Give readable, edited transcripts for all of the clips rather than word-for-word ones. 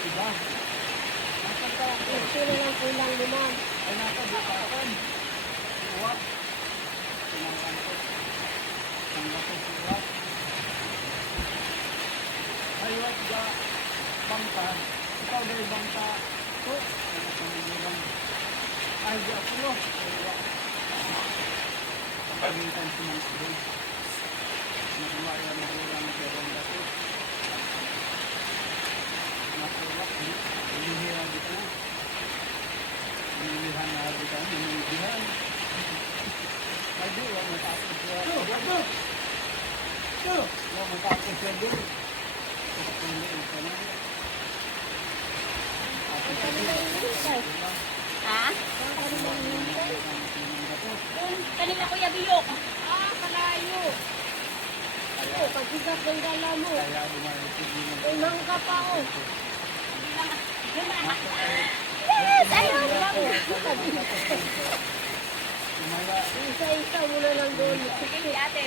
Diba? Nasaan ka? Ito na lang kulang naman. Ay, nasa bukasan. Uwak. Tinangkan ko. Tanggal ko si uwak. Ay, uwak ga. Bangka. Ikaw dahil bangka. Ito. Ano sa mga ay, di ako lo. Uwak. Pagkamintan si Mang Sibay. Nakuha yan na ulang na pero ang dato. Nakuha. Ilihiran dito na. Ilihan na dito. Ilihan. Ay, di. Huwag matapos siya. Huwag matapos siya din. Pagkakuliin ka na. Tapos siya din. Ha? Kanina Kuya Biyok. Kalayo. Oo, pagsigat ng gala mo. Kaya umarisig May mangga pa o. Yes! Ayun! Isa-isa mo na lang doon. Sige, ate.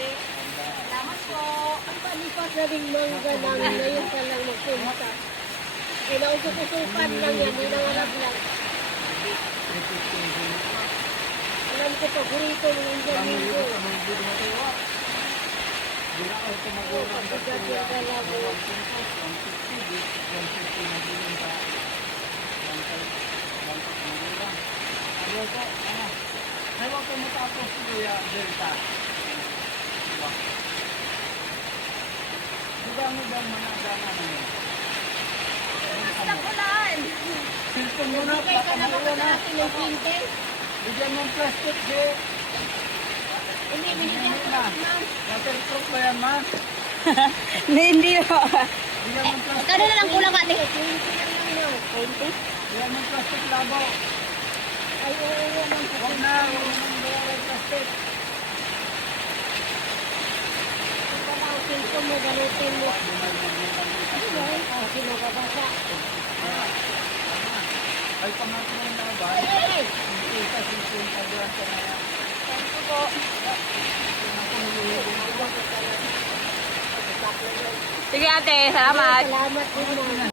Salamat po. Ang palipas na rin mangga nang ngayon ka lang magpunta. Eh, nausok-usukan lang yan. May nangarap lang. Alam ko, paborito mo yung Domingo. Pagsigat ng gala mo. Ayaw ko matapos kuya Delta. Diba mo ba managana mo yun? Basta ulan. Silpon mo na, Bigay ka na ba plaka sa atin ng 20? bigyan mo ng plastic, di. Hindi, binigyan ko na. Ma'am. Waterproof ba yan, ma? Hindi po. Bigyan mo ng plastic. Kano na lang kulang ate? 20 lang lang. 20? Bigyan mo ng plastic labo. Ay, oo, ma'am. Huwag na, huwag mo nang bayaran plastic. Ito pala ang cellphone mo, galutin mo. Ay, kasi nababasa. Ay, pangatlo ng laban. Ay, Hindi ka, silpon ka doon sa mga. Thank you po. Sige ate, salamat. salamat din, ma'am.